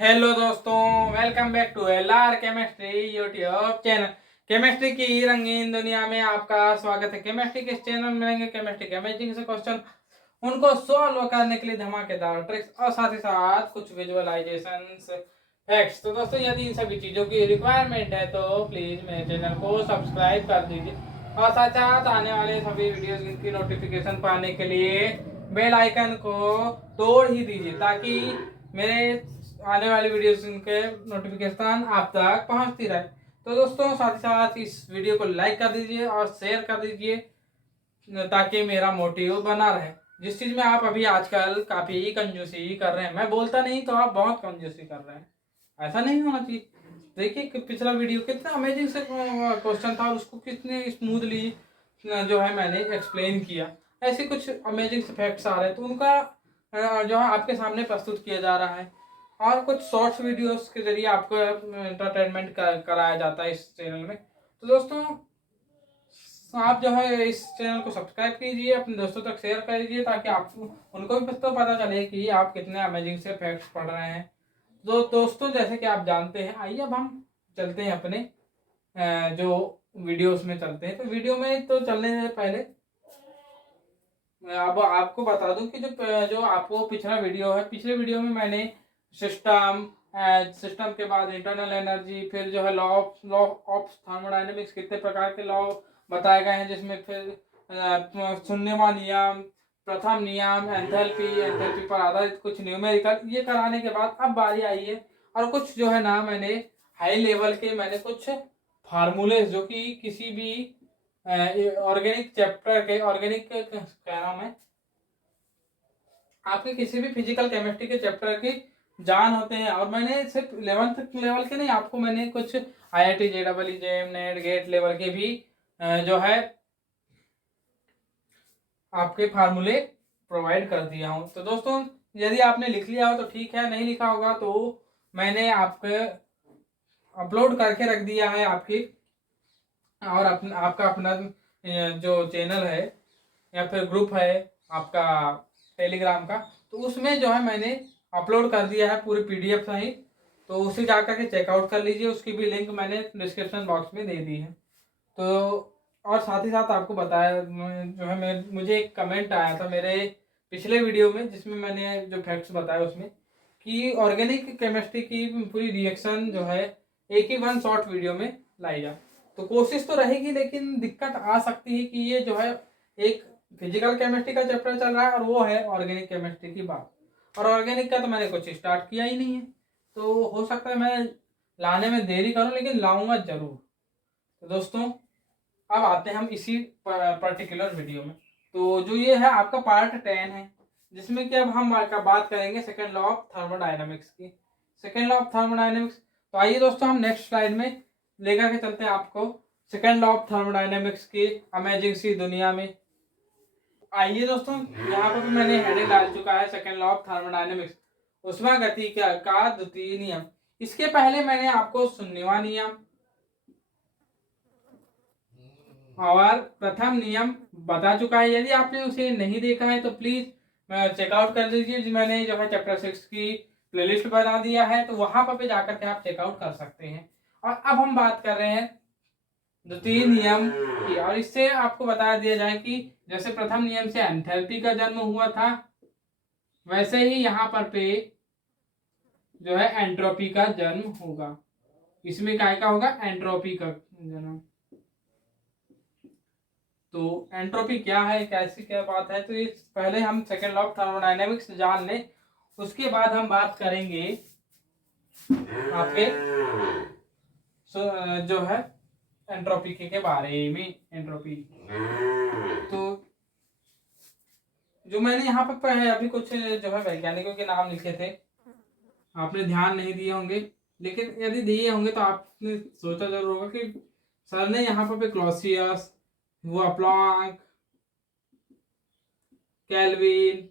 Hello दोस्तों, welcome back to LR chemistry YouTube channel. Chemistry की रंगीन दुनिया में आपका स्वागत है। केमिस्ट्री के इस चैनल में मिलेंगे केमिस्ट्री के अमेजिंग से क्वेश्चन, उनको सॉल्व करने के लिए धमाकेदार ट्रिक्स और साथ ही साथ कुछ विजुअलाइजेशंस, फैक्ट्स। तो दोस्तों, यदि इन सभी चीज़ों की रिक्वायरमेंट है तो प्लीज़ मेरे चैनल को सब्सक्राइब कर दीजिए और साथ साथ आने वाले सभी वीडियोस की नोटिफिकेशन पाने के लिए बेल आइकन को तोड़ ही दीजिए, ताकि मेरे आने वाली वीडियोस के नोटिफिकेशन आप तक पहुंचती रहे। तो दोस्तों, साथ ही साथ इस वीडियो को लाइक कर दीजिए और शेयर कर दीजिए, ताकि मेरा मोटिव बना रहे। जिस चीज में आप अभी आजकल काफी कंजूसी कर रहे हैं, मैं बोलता नहीं तो आप बहुत कंजूसी कर रहे हैं, ऐसा नहीं होना चाहिए। देखिए कि पिछला वीडियो कितना अमेजिंग से क्वेश्चन था और उसको कितने स्मूथली जो है मैंने एक्सप्लेन किया। ऐसे कुछ अमेजिंग फैक्ट्स आ रहे हैं तो उनका जो है आपके सामने प्रस्तुत किया जा रहा है, और कुछ शॉर्ट्स वीडियोस के जरिए आपको एंटरटेनमेंट कराया जाता है इस चैनल में। तो दोस्तों, आप जो है इस चैनल को सब्सक्राइब कीजिए, अपने दोस्तों तक शेयर करिए, ताकि आपको उनको भी तो पता चले कि आप कितने अमेजिंग से फैक्ट्स पढ़ रहे हैं। तो दोस्तों, जैसे कि आप जानते हैं, आइए अब हम चलते हैं अपने जो वीडियोस में चलते हैं। तो वीडियो में तो चलने से पहले अब आपको बता दूं कि जो जो आपको पिछला वीडियो है, पिछले वीडियो में मैंने सिस्टम सिस्टम के बाद इंटरनल एनर्जी, फिर जो है लॉ ऑफ थर्मोडायनेमिक्स, कितने प्रकार के लॉ बताए गए हैं, जिसमें फिर शून्यवा नियम, प्रथम नियम, एंथैल्पी, एंथैल्पी पर आधारित कुछ न्यूमेरिकल, ये कराने के बाद अब बारी आई है और कुछ जो है ना, मैंने हाई लेवल के मैंने कुछ फार्मूले जो कि किसी भी ऑर्गेनिक चैप्टर के ऑर्गेनिक कह रहा हूं मैं, आपके किसी भी फिजिकल केमिस्ट्री के चैप्टर की जान होते हैं। और मैंने सिर्फ 11th लेवल के नहीं, आपको मैंने कुछ IIT JEE JEM net gate level के भी जो है आपके फार्मूले प्रोवाइड कर दिया हूं। तो दोस्तों, यदि आपने लिख लिया हो तो ठीक है, नहीं लिखा होगा तो मैंने आपके अपलोड करके रख दिया है आपकी, और आपका अपना जो चैनल है या फिर ग्रुप है आपका टेलीग्राम का, तो उसमें जो है मैंने अपलोड कर दिया है पूरी PDF सहित। तो उसे जाकर के चेकआउट कर लीजिए, उसकी भी लिंक मैंने डिस्क्रिप्शन बॉक्स में दे दी है। तो और साथ ही साथ आपको बताया जो है, मैं मुझे एक कमेंट आया था मेरे पिछले वीडियो में, जिसमें मैंने जो फैक्ट्स बताए उसमें, कि ऑर्गेनिक केमिस्ट्री की पूरी रिएक्शन जो है एक ही वन शॉर्ट वीडियो में लाई जाए। तो कोशिश तो रहेगी, लेकिन दिक्कत आ सकती है कि ये जो है एक फिजिकल केमिस्ट्री का चैप्टर चल रहा है और वो है ऑर्गेनिक केमिस्ट्री की बात, और ऑर्गेनिक का तो मैंने कुछ स्टार्ट किया ही नहीं है। तो हो सकता है मैं लाने में देरी करूं, लेकिन लाऊंगा जरूर। तो दोस्तों, अब आते हैं हम इसी पर्टिकुलर वीडियो में। तो जो ये है आपका पार्ट 10 है, जिसमें कि अब हम बात करेंगे सेकेंड लॉ ऑफ थर्मोडायनेमिक्स की। सेकेंड लॉ ऑफ थर्मोडायनेमिक्स, तो आइए दोस्तों हम नेक्स्ट स्लाइड में लेकर के चलते हैं आपको सेकेंड लॉ ऑफ थर्मोडायनेमिक्स की अमेजिंग सी दुनिया में। आइए दोस्तों, यहाँ पर भी मैंने हेडिंग डाल चुका है सेकेंड लॉ ऑफ थर्मोडायनेमिक्स, उष्मा गति का द्वितीय नियम। इसके पहले मैंने आपको शून्यवा नियम और प्रथम नियम बता चुका है। यदि आपने उसे नहीं देखा है तो प्लीज चेकआउट कर लीजिए, मैंने जो है चैप्टर 6 की प्लेलिस्ट बना दिया है, तो वहां पर जाकर के आप चेकआउट कर सकते हैं। और अब हम बात कर रहे हैं द्वितीय नियम की, और इससे आपको बता दिया जाए कि जैसे प्रथम नियम से एंथैल्पी का जन्म हुआ था, वैसे ही यहाँ पर पे जो है एंट्रोपी का जन्म होगा। इसमें क्या का होगा? एंट्रोपी का जन्म। तो एंट्रोपी क्या है, कैसी क्या बात है, तो ये पहले हम सेकेंड लॉ ऑफ थर्मोडायनेमिक्स जान लें, उसके बाद हम बात करेंगे आपके जो है एंट्रोपी के बारे में। एंट्रोपी तो जो मैंने यहाँ पर अभी कुछ जो है वैज्ञानिकों के नाम लिखे थे, आपने ध्यान नहीं दिए होंगे, लेकिन यदि दिए होंगे तो आपने सोचा जरूर होगा कि सर ने यहाँ पर क्लॉसियस, वो प्लैंक, केल्विन,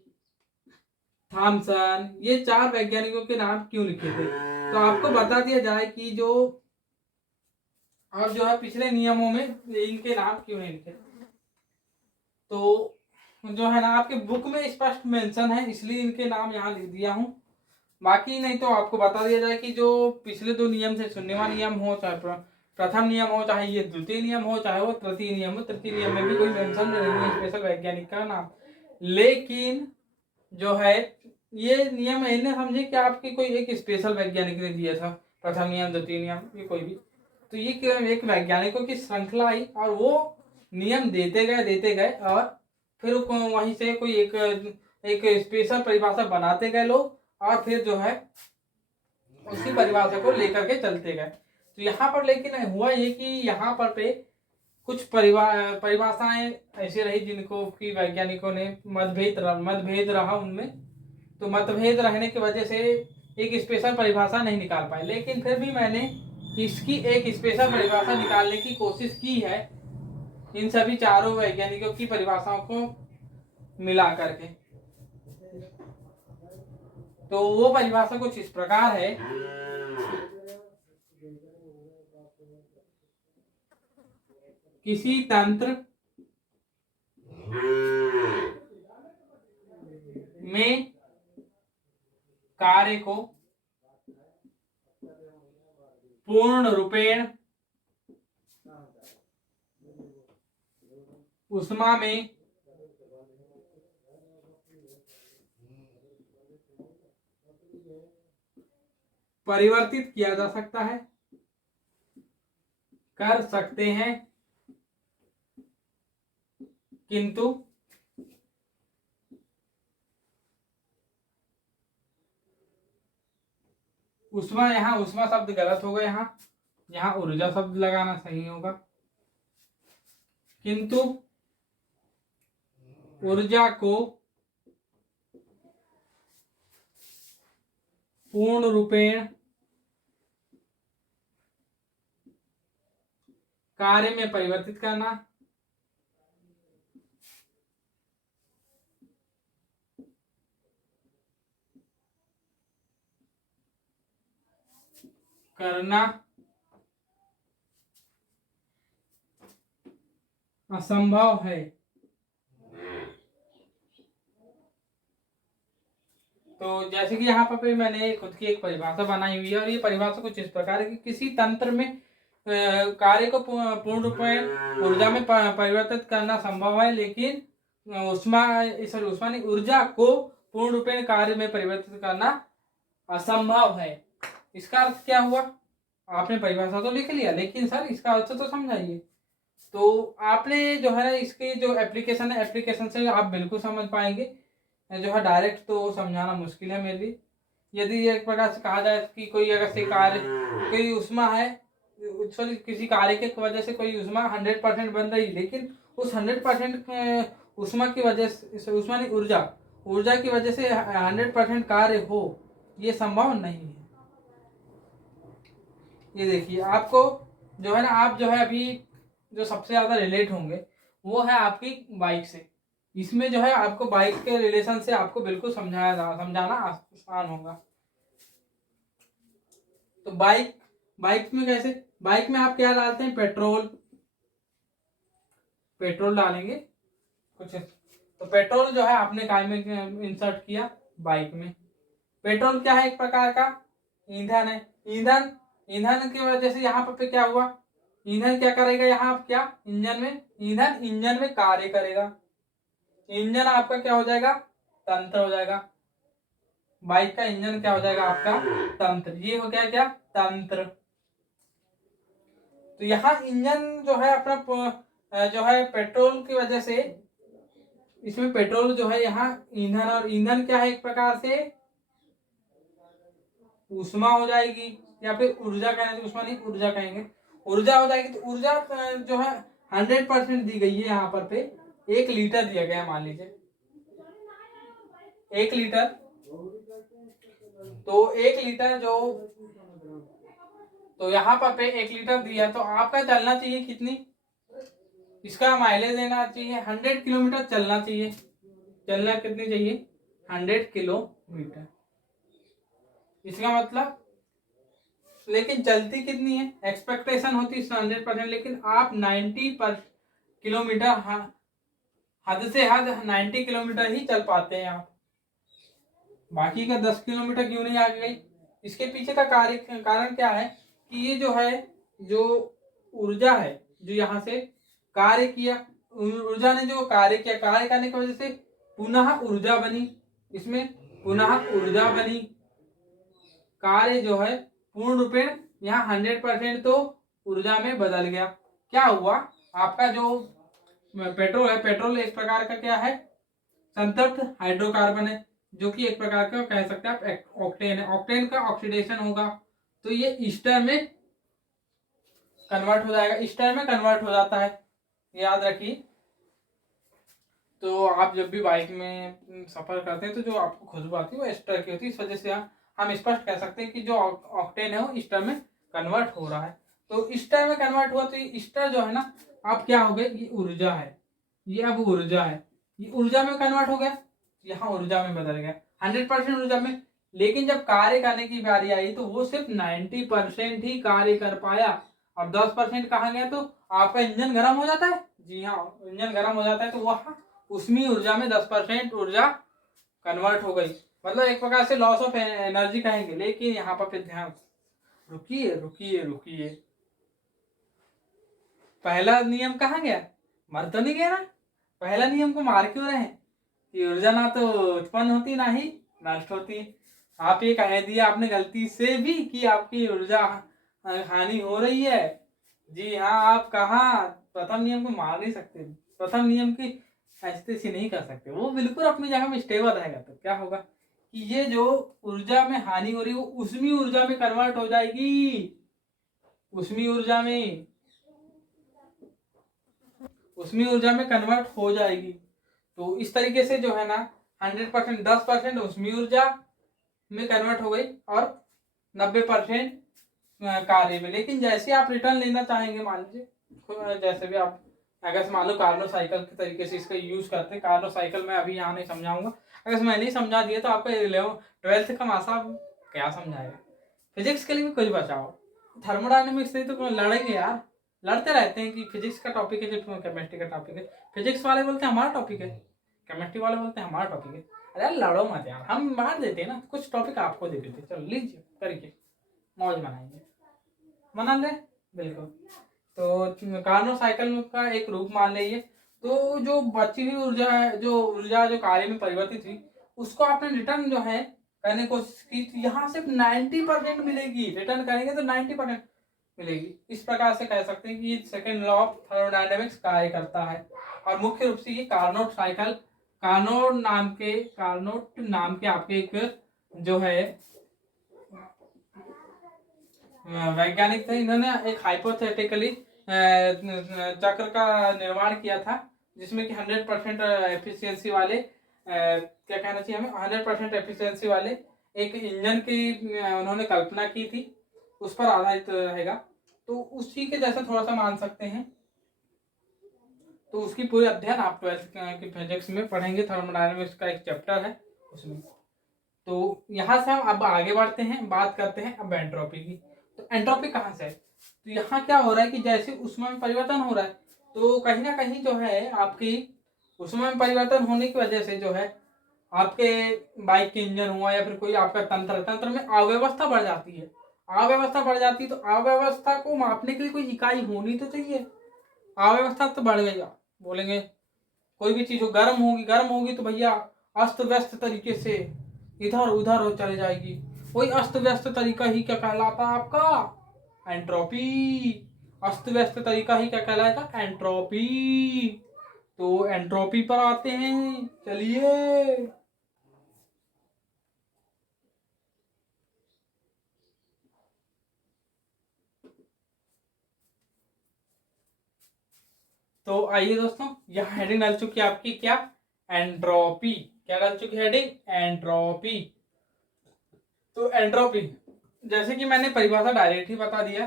थॉमसन, ये 4 वैज्ञानिकों के नाम क्यों लिखे थे। तो आपको बता दिया जाए कि जो और जो है पिछले नियमों में इनके नाम क्यों नहीं लिखे। तो जो है ना, आपके बुक में स्पष्ट मेंशन है, इसलिए इनके नाम यहाँ लिख दिया हूँ। बाकी नहीं तो आपको बता दिया जाए कि जो पिछले 2 नियम से, शून्यवा नियम हो चाहे प्रथम नियम हो, चाहे ये द्वितीय नियम हो, चाहे वो तृतीय नियम हो, तृतीय नियम में भी कोई मेंशन नहीं है स्पेशल वैज्ञानिक का नाम। लेकिन जो है ये नियम इन्हें समझे कि आपकी कोई एक स्पेशल वैज्ञानिक ने दिया था, प्रथम नियम, द्वितीय नियम, ये कोई भी, तो ये एक वैज्ञानिकों की श्रृंखला आई और वो नियम देते गए और फिर वहीं से कोई एक स्पेशल परिभाषा बनाते गए लोग, और फिर जो है उसी परिभाषा को लेकर के चलते गए। तो यहाँ पर लेकिन हुआ ये कि यहाँ पर पे कुछ परिभाषाएं ऐसी रही जिनको कि वैज्ञानिकों ने मतभेद रहा उनमें। तो मतभेद रहने की वजह से एक स्पेशल परिभाषा नहीं निकाल पाए, लेकिन फिर भी मैंने इसकी एक स्पेशल परिभाषा निकालने की कोशिश की है इन सभी चारों वैज्ञानिकों की परिभाषाओं को मिला करके। तो वो परिभाषा कुछ इस प्रकार है, किसी तंत्र में कार्य को पूर्ण रूपेण ऊष्मा में परिवर्तित किया जा सकता है, कर सकते हैं, किंतु ऊष्मा, यहाँ ऊष्मा शब्द गलत होगा, यहाँ ऊर्जा शब्द लगाना सही होगा। किंतु ऊर्जा को पूर्ण रूपेण कार्य में परिवर्तित करना, करना असंभव है। तो जैसे कि यहाँ पर मैंने खुद की एक परिभाषा बनाई हुई है और ये परिभाषा कुछ इस प्रकार है कि किसी तंत्र में कार्य को पूर्ण रूप में ऊर्जा में परिवर्तित करना संभव है, लेकिन ऊष्मा नहीं, ऊर्जा को पूर्ण रूप में कार्य में परिवर्तित करना असंभव है। इसका अर्थ क्या हुआ? आपने परिभाषा तो लिख लिया, लेकिन सर इसका अर्थ तो समझाइए। तो आपने जो है इसके जो एप्लीकेशन है, एप्लीकेशन से आप बिल्कुल समझ पाएंगे। जो है डायरेक्ट तो समझाना मुश्किल है मेरे लिए। यदि एक प्रकार से कहा जाए कि कोई अगर से कार्य, कोई ऊष्मा है, सॉरी किसी कार्य के वजह से कोई ऊष्मा 100% बन रही, लेकिन उस 100% ऊष्मा की वजह से, ऊष्मा नहीं ऊर्जा की वजह से 100% कार्य हो, ये संभव नहीं है। ये देखिए आपको जो है ना, आप जो है अभी जो सबसे ज्यादा रिलेट होंगे वो है आपकी बाइक से। इसमें जो है आपको बाइक के रिलेशन से आपको बिल्कुल समझाना आसान होगा। तो बाइक में कैसे, बाइक में आप क्या डालते हैं? पेट्रोल डालेंगे कुछ। तो पेट्रोल जो है आपने काय में इंसर्ट किया? बाइक में। पेट्रोल क्या है? एक प्रकार का ईंधन है। ईंधन की वजह से यहाँ पर क्या हुआ? ईंधन क्या करेगा? यहाँ क्या इंजन में कार्य करेगा। इंजन आपका क्या हो जाएगा? तंत्र हो जाएगा। बाइक का इंजन क्या हो जाएगा? आपका तंत्र। ये हो गया क्या? तंत्र। तो यहाँ इंजन जो है अपना जो है पेट्रोल की वजह से, इसमें पेट्रोल जो है यहाँ ईंधन, और ईंधन क्या है? एक प्रकार से ऊष्मा हो जाएगी, या फिर ऊर्जा कहेंगे, ऊष्मा नहीं ऊर्जा कहेंगे, ऊर्जा हो जाएगी। तो ऊर्जा जो है 100% दी गई है। यहाँ पर पे 1 लीटर दिया गया, मान लीजिए 1 लीटर। तो 1 लीटर जो, तो यहाँ पर पे 1 लीटर दिया, तो आपका चलना चाहिए कितनी? इसका माइलेज देना चाहिए 100 किलोमीटर चलना चाहिए। चलना कितनी चाहिए? 100 किलोमीटर। इसका मतलब, लेकिन चलती कितनी है? एक्सपेक्टेशन होती है 100%, लेकिन आप 90 किलोमीटर, हद से हद 90 किलोमीटर ही चल पाते हैं आप बाकी का 10 किलोमीटर क्यों नहीं आगे गई? इसके पीछे का कारण क्या है कि ये जो है, जो ऊर्जा है जो यहाँ से कार्य किया, ऊर्जा ने जो कार्य किया, कार्य करने की वजह से पुनः ऊर्जा बनी, इसमें पुनः ऊर्जा बनी, कार्य जो है पूर्ण रूपेण यहाँ 100% तो ऊर्जा में बदल गया। क्या हुआ? आपका जो पेट्रोल है, पेट्रोल एक प्रकार का क्या है? संतृप्त हाइड्रोकार्बन है, जो कि एक प्रकार का कह सकते हैं आप ऑक्टेन है। ऑक्टेन का ऑक्सीडेशन होगा तो ये ईस्टर में कन्वर्ट हो जाएगा, ईस्टर में कन्वर्ट हो जाता है, याद रखिए। तो आप जब भी बाइक में सफर करते हैं तो जो आपको खुशबू आती है वो ईस्टर की होती है। इस वजह से हम स्पष्ट कह सकते हैं कि जो ऑक्टेन है वो ईस्टर में कन्वर्ट हो रहा है। तो ईस्टर में कन्वर्ट हुआ तो ईस्टर जो है ना, आप क्या हो गए, ये ऊर्जा है, ये अब ऊर्जा है, ये ऊर्जा में कन्वर्ट हो गया, यहाँ ऊर्जा में बदल गया 100% ऊर्जा में। लेकिन जब कार्य करने की बारी आई तो वो सिर्फ 90% ही कार्य कर पाया। अब 10% कहाँ गया? तो आपका इंजन गर्म हो जाता है, जी हाँ, इंजन गर्म हो जाता है तो वह उसमें ऊर्जा में 10% ऊर्जा कन्वर्ट हो गई, मतलब एक प्रकार से लॉस ऑफ एनर्जी कहेंगे। लेकिन यहाँ पर फिर ध्यान, रुकिए रुकिए रुकिए, पहला नियम कहाँ गया? मर तो नहीं गया ना? पहला नियम को मार क्यों रहे हैं कि ऊर्जा ना तो उत्पन्न होती ना ही नष्ट होती। आप ये कह दिया आपने गलती से भी कि आपकी ऊर्जा हानि हो रही है। जी हाँ, आप कहाँ प्रथम नियम को मार नहीं सकते, प्रथम नियम की ऐसे नहीं कर सकते, वो बिल्कुल अपनी जगह में स्टेबल रहेगा। तो क्या होगा कि ये जो ऊर्जा में हानि हो रही है वो उसमें ऊर्जा में कन्वर्ट हो जाएगी, उसमें ऊर्जा में, उसमें ऊर्जा में कन्वर्ट हो जाएगी। तो इस तरीके से जो है ना 100% 10% उसमें ऊर्जा में कन्वर्ट हो गई और 90% कार्य में। लेकिन जैसे आप रिटर्न लेना चाहेंगे, मान लीजिए जैसे भी आप अगर मान लो कार्लो साइकिल के तरीके से इसका यूज करते हैं, कार्लो साइकिल मैं अभी यहाँ नहीं समझाऊंगा, अगर मैंने नहीं समझा दिया तो आपका 12th का मासा क्या समझाएगा। फिजिक्स के लिए भी कुछ बचाओ, थर्मोडायनेमिक्स से तो लड़ेंगे यार, लड़ते रहते हैं कि फिजिक्स का टॉपिक है कि केमिस्ट्री का टॉपिक है। फिजिक्स वाले बोलते हैं हमारा टॉपिक है, केमिस्ट्री वाले बोलते हैं हमारा टॉपिक है। अरे लड़ो मत यार, हम बांट देते हैं ना, कुछ टॉपिक आपको दे देते, चलो लीजिए करिए, मौज बनाएंगे, मना ले बिल्कुल। तो कार्नो साइकिल का एक रूप मान लीजिए। तो जो बची हुई ऊर्जा है, जो ऊर्जा जो कार्य में परिवर्तित हुई, उसको आपने रिटर्न जो है करने की कोशिश की, तो यहाँ सिर्फ 90% मिलेगी, रिटर्न करेंगे तो 90% मिलेगी। इस प्रकार से कह सकते हैं कि सेकेंड लॉ ऑफ थर्मोडायनेमिक्स कार्य करता है। और मुख्य रूप से ये कार्नोट साइकिल, कार्नोट नाम के आपके एक जो है वैज्ञानिक थे, इन्होंने एक हाइपोथेटिकली चक्र का निर्माण किया था जिसमें कि 100% एफिशिएंसी वाले, क्या कहना चाहिए हमें, 100% एफिशिएंसी वाले एक इंजन की उन्होंने कल्पना की थी, उस पर आधारित रहेगा। तो उसी के जैसा थोड़ा सा मान सकते हैं। तो उसकी पूरी अध्ययन आप 12th की फिजिक्स में पढ़ेंगे, थर्मोडायनेमिक्स का एक चैप्टर है उसमें। तो यहाँ से हम अब आगे बढ़ते हैं, बात करते हैं अब एंट्रोपी की। तो एंट्रोपी कहाँ से है? तो यहाँ क्या हो रहा है कि जैसे ऊष्मा में परिवर्तन हो रहा है, तो कहीं ना कहीं जो है आपकी ऊष्मा में परिवर्तन होने की वजह से जो है आपके बाइक के इंजन हुआ या फिर कोई आपका तंत्र में अव्यवस्था बढ़ जाती है। अव्यवस्था बढ़ जाती है तो अव्यवस्था को मापने के लिए कोई इकाई होनी तो चाहिए। अव्यवस्था तो बढ़ गई, बोलेंगे कोई भी चीज हो, गर्म होगी तो भैया अस्त व्यस्त तरीके से इधर उधर हो चले जाएगी। वही अस्त व्यस्त तरीका ही क्या कहलाता है आपका? एंट्रोपी। अस्त व्यस्त तरीका ही क्या कहलाएगा? एंट्रोपी। तो एंट्रोपी पर आते हैं, चलिए। तो आइए दोस्तों, यहाँ हेडिंग डाल चुकी है आपकी क्या? एंट्रोपी। क्या डाल चुकी हेडिंग? एंट्रोपी। तो एंट्रोपी, जैसे कि मैंने परिभाषा डायरेक्ट ही बता दिया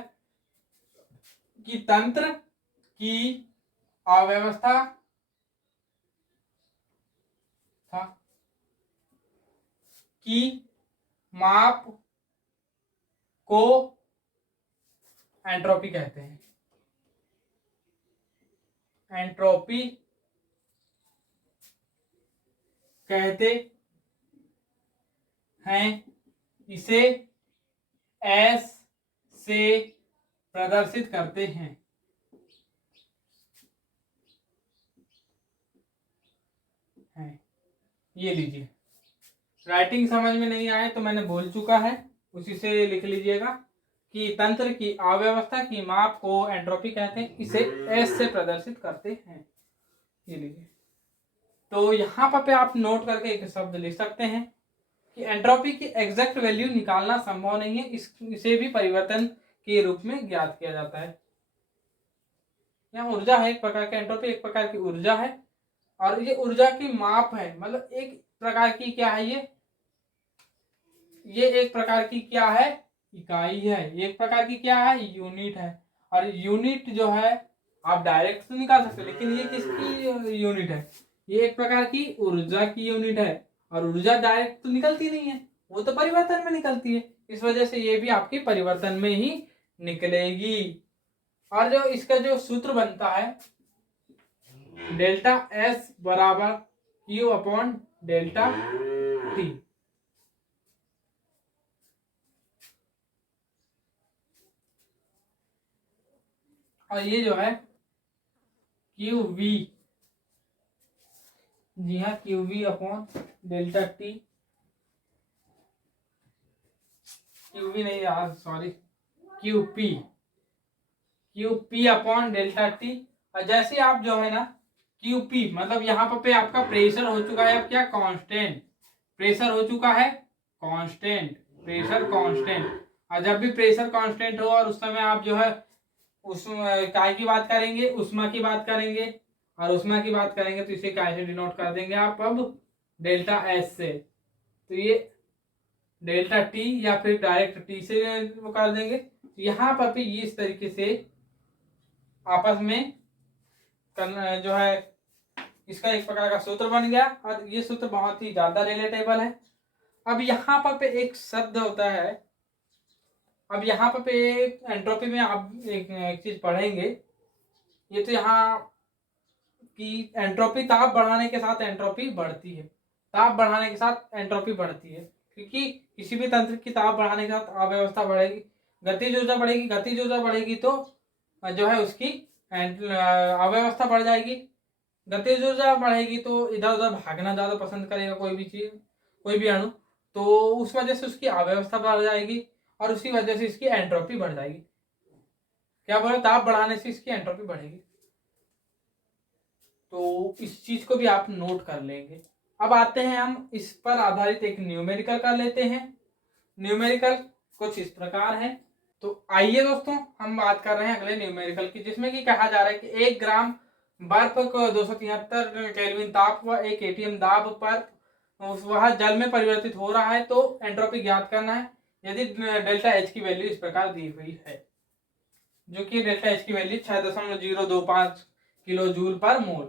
कि तंत्र की अव्यवस्था था की माप को एंट्रोपी कहते हैं। एंट्रोपी कहते हैं इसे एस से प्रदर्शित करते हैं। ये लीजिए, राइटिंग समझ में नहीं आए तो मैंने बोल चुका है, उसी से लिख लीजिएगा कि तंत्र की अव्यवस्था की माप को एंट्रोपी कहते हैं, इसे एस से प्रदर्शित करते हैं। ये लीजिए, तो यहाँ पर आप नोट करके एक शब्द लिख सकते हैं कि एंट्रोपी की एग्जैक्ट वैल्यू निकालना संभव नहीं है, इसे भी परिवर्तन के रूप में ज्ञात किया जाता है। यहाँ ऊर्जा है एक प्रकार की, एंट्रोपी एक प्रकार की ऊर्जा है, और ये ऊर्जा की माप है, मतलब एक प्रकार की क्या है, ये एक प्रकार की क्या है, इकाई है, एक प्रकार की क्या है, यूनिट है। और यूनिट जो है आप डायरेक्ट तो निकाल सकते, लेकिन ये किसकी यूनिट है, ये एक प्रकार की ऊर्जा की यूनिट है, और ऊर्जा डायरेक्ट तो निकलती नहीं है, वो तो परिवर्तन में निकलती है, इस वजह से ये भी आपकी परिवर्तन में ही निकलेगी। और जो इसका जो सूत्र बनता है डेल्टा एस बराबर क्यू अपॉन डेल्टा टी, और ये जो है क्यू वी, जी हाँ Q V upon delta T, Q V नहीं यार sorry, Q P upon delta T. और जैसे आप जो है ना क्यू पी, मतलब यहाँ पे आपका प्रेशर हो चुका है अब क्या, कांस्टेंट, प्रेशर हो चुका है कांस्टेंट, प्रेशर कांस्टेंट। और जब भी प्रेशर कांस्टेंट हो और उस समय आप जो है उस काय की बात करेंगे, उष्मा की बात करेंगे, और उष्मा की बात करेंगे तो इसे काय से डिनोट कर देंगे आप अब, डेल्टा एस से। तो ये डेल्टा टी या फिर डायरेक्ट टी से वो कर देंगे। यहाँ पर भी इस तरीके से आपस में जो है इसका एक प्रकार का सूत्र बन गया, और ये सूत्र बहुत ही ज्यादा रिलेटेबल है। अब यहाँ पर पे एक शब्द होता है, अब यहाँ पर पे एंट्रोपी में आप एक चीज पढ़ेंगे, ये तो यहाँ कि एंट्रोपी ताप बढ़ाने के साथ एंट्रोपी बढ़ती है, ताप बढ़ाने के साथ एंट्रोपी बढ़ती है, क्योंकि किसी भी तंत्र की ताप बढ़ाने के साथ अव्यवस्था बढ़ेगी, गतिज ऊर्जा बढ़ेगी, गतिज ऊर्जा बढ़ेगी तो जो है उसकी अव्यवस्था बढ़ जाएगी, गतिज ऊर्जा बढ़ेगी तो इधर उधर भागना ज्यादा पसंद करेगा कोई भी चीज, कोई भी अणु, तो उस वजह से उसकी अव्यवस्था बढ़ जाएगी, और उसी वजह से इसकी एंट्रोपी बढ़ जाएगी। क्या बोले, ताप बढ़ाने से इसकी एंट्रोपी बढ़ेगी, तो इस चीज को भी आप नोट कर लेंगे। अब आते हैं हम इस पर आधारित एक न्यूमेरिकल कर लेते हैं। न्यूमेरिकल कुछ इस प्रकार है। तो आइए दोस्तों हम बात कर रहे हैं अगले न्यूमेरिकल की, जिसमें कि कहा जा रहा है कि 1 ग्राम बर्फ को 273 केल्विन ताप व 1 एटीएम दाब पर वह जल में परिवर्तित हो रहा है, तो एंट्रोपी ज्ञात करना है यदि डेल्टा एच की वैल्यू इस प्रकार दी हुई है, जो कि डेल्टा एच की वैल्यू 6.025 किलो जूल पर मोल।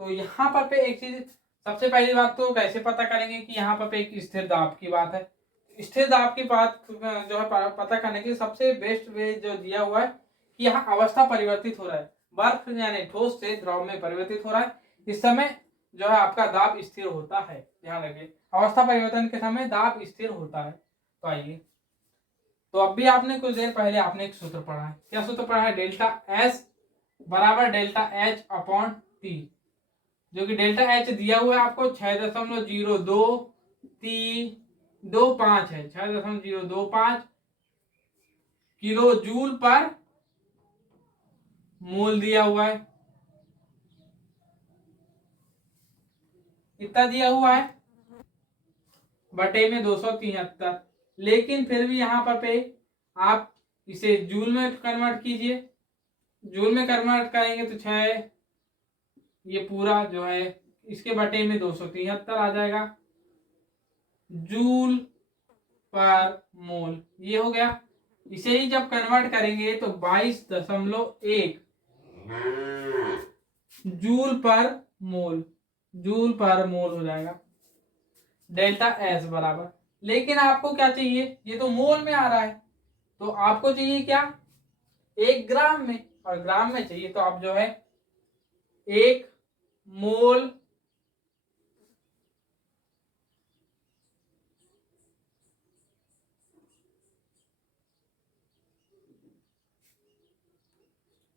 तो यहाँ पर पे एक चीज, सबसे पहली बात तो कैसे पता करेंगे कि यहाँ पर पे एक स्थिर दाब की बात है। स्थिर दाब की बात जो है पता करने के सबसे बेस्ट वे जो दिया हुआ है कि यहाँ अवस्था परिवर्तित हो रहा है, बर्फ यानी ठोस से द्रव में परिवर्तित हो रहा है, इस समय जो है आपका दाब स्थिर होता है। ध्यान रखिए, अवस्था परिवर्तन के समय दाब स्थिर होता है। तो आइए, तो अब भी आपने कुछ देर पहले आपने एक सूत्र पढ़ा है, क्या सूत्र पढ़ा है, डेल्टा एस बराबर डेल्टा एच अपॉन टी, जो कि डेल्टा एच दिया हुआ है आपको 6.02325 है, 6.025 किलो जूल पर मोल दिया हुआ है, इतना दिया हुआ है बटे में 273। लेकिन फिर भी यहाँ पर पे आप इसे जूल में कन्वर्ट कीजिए, जूल में कन्वर्ट करेंगे तो 6, ये पूरा जो है इसके बटे में 273 आ जाएगा जूल पर मोल, ये हो गया। इसे ही जब कन्वर्ट करेंगे तो 22.1 जूल पर मोल, जूल पर मोल हो जाएगा डेल्टा एस बराबर। लेकिन आपको क्या चाहिए, ये तो मोल में आ रहा है, तो आपको चाहिए क्या, 1 ग्राम में, और ग्राम में चाहिए तो आप जो है 1 मोल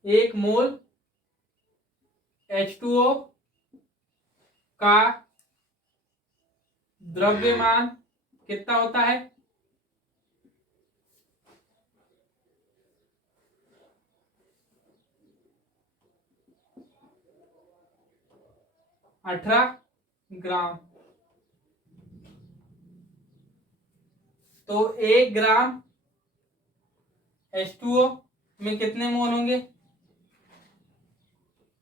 1 मोल H2O का द्रव्यमान कितना होता है? 18 ग्राम। तो 1 ग्राम H2O में कितने मोल होंगे?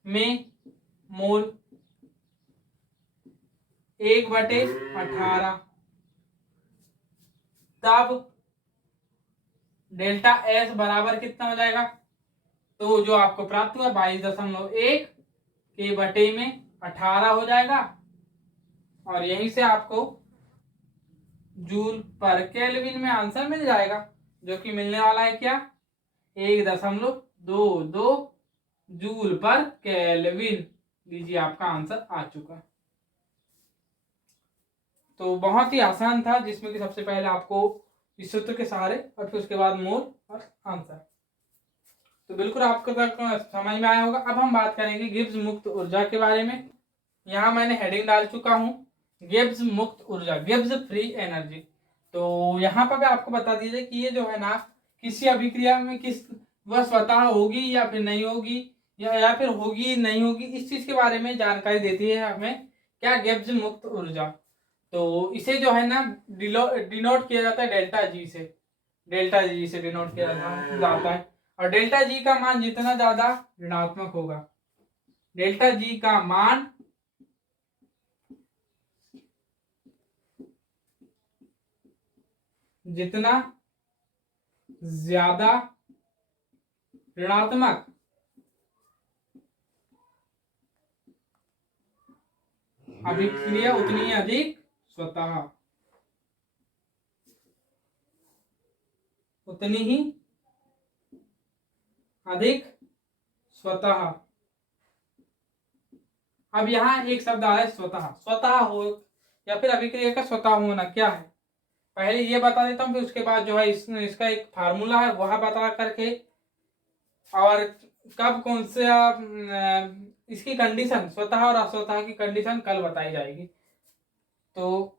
में मोल 1/18। तब डेल्टा S बराबर कितना हो जाएगा? तो जो आपको प्राप्त हुआ 22.1 के बटे में 18 हो जाएगा, और यहीं से आपको जूल पर केल्विन में आंसर मिल जाएगा, जो कि मिलने वाला है क्या? 1.22 जूल पर केल्विन। लीजिए आपका आंसर आ चुका। तो बहुत ही आसान था, जिसमें कि सबसे पहले आपको इस सूत्र के सहारे और फिर उसके बाद मोल और आंसर। तो बिल्कुल आपको तक समझ में आया होगा। अब हम बात करेंगे गिब्स मुक्त ऊर्जा के बारे में। यहाँ मैंने हेडिंग डाल चुका हूँ, गिब्स मुक्त ऊर्जा, गिब्स फ्री एनर्जी। तो यहाँ पर भी आपको बता दीजिए कि ये जो है ना, किसी अभिक्रिया में किस वह स्वतः होगी या फिर नहीं होगी, या फिर होगी नहीं होगी, इस चीज के बारे में जानकारी देती है हमें क्या? गिब्स मुक्त ऊर्जा। तो इसे जो है ना डिनोट किया जाता है डेल्टा जी से। डेल्टा जी से डिनोट किया जाता है, और डेल्टा जी का मान जितना ज्यादा ऋणात्मक होगा, डेल्टा जी का मान जितना ज्यादा ऋणात्मक अभिक्रिया उतनी अधिक स्वतः, उतनी ही अधिक स्वतः। अब यहाँ एक शब्द आया स्वतः। स्वतः हो या फिर अभिक्रिया का स्वतः होना क्या है, पहले ये बता देता हूँ, फिर उसके बाद जो है इसका एक फार्मूला है वह बता करके, और कब कौन सा इसकी कंडीशन, स्वतः और अस्वतः की कंडीशन कल बताई जाएगी। तो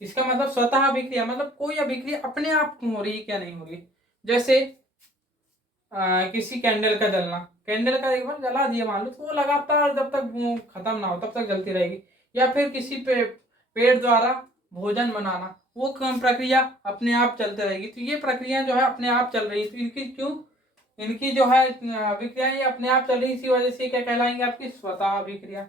इसका मतलब स्वतः अभिक्रिया मतलब कोई अभिक्रिया अपने आप हो रही है क्या, नहीं हो रही। जैसे किसी कैंडल का जलना, कैंडल का एक बार जला दिया मान लो, तो वो लगातार जब तक वो खत्म ना हो तब तक जलती रहेगी। या फिर किसी पेड़ द्वारा भोजन बनाना, वो प्रक्रिया अपने आप चलते रहेगी। तो ये प्रक्रिया जो है अपने आप चल रही है, तो इनकी क्यों, इनकी जो है अभिक्रिया ये अपने आप चल रही है, इसी वजह से क्या कहलाएंगे? आपकी स्वतः अभिक्रिया।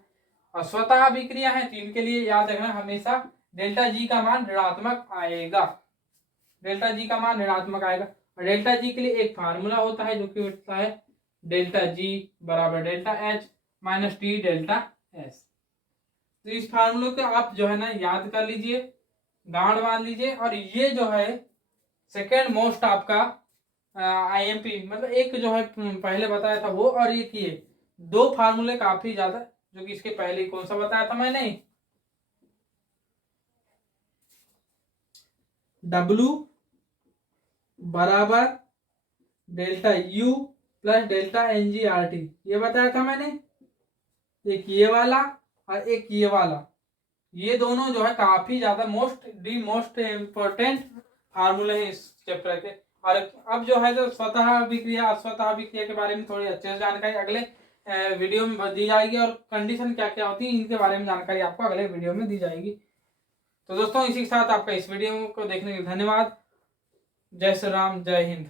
और स्वतः अभिक्रिया है तो इनके लिए याद रखना हमेशा डेल्टा जी का मान ऋणात्मक आएगा, डेल्टा जी का मान ऋणात्मक आएगा। और डेल्टा जी के लिए एक फार्मूला होता है जो कि होता है डेल्टा जी बराबर delta H minus T delta S. तो इस फार्मूले को आप जो है ना याद कर लीजिए, गांड मान लीजिए। और ये जो है सेकेंड मोस्ट आपका आईएमपी, मतलब एक जो है पहले बताया था वो, और एक ये दो फार्मूले काफी ज्यादा, जो कि इसके पहले कौन सा बताया था मैंने, W बराबर delta U plus delta NGRT, ये बताया था मैंने। एक ये वाला और एक ये वाला, ये दोनों जो है काफी ज्यादा मोस्ट इम्पोर्टेंट फार्मूले हैं इस चैप्टर के। और अब जो है जो स्वतः अभिक्रिया अस्वतः अभिक्रिया के बारे में थोड़ी अच्छे से जानकारी अगले वीडियो में दी जाएगी, और कंडीशन क्या क्या होती है इनके बारे में जानकारी आपको अगले वीडियो में दी जाएगी। तो दोस्तों इसी के साथ आपका इस वीडियो को देखने के लिए धन्यवाद। जय श्री राम, जय हिंद।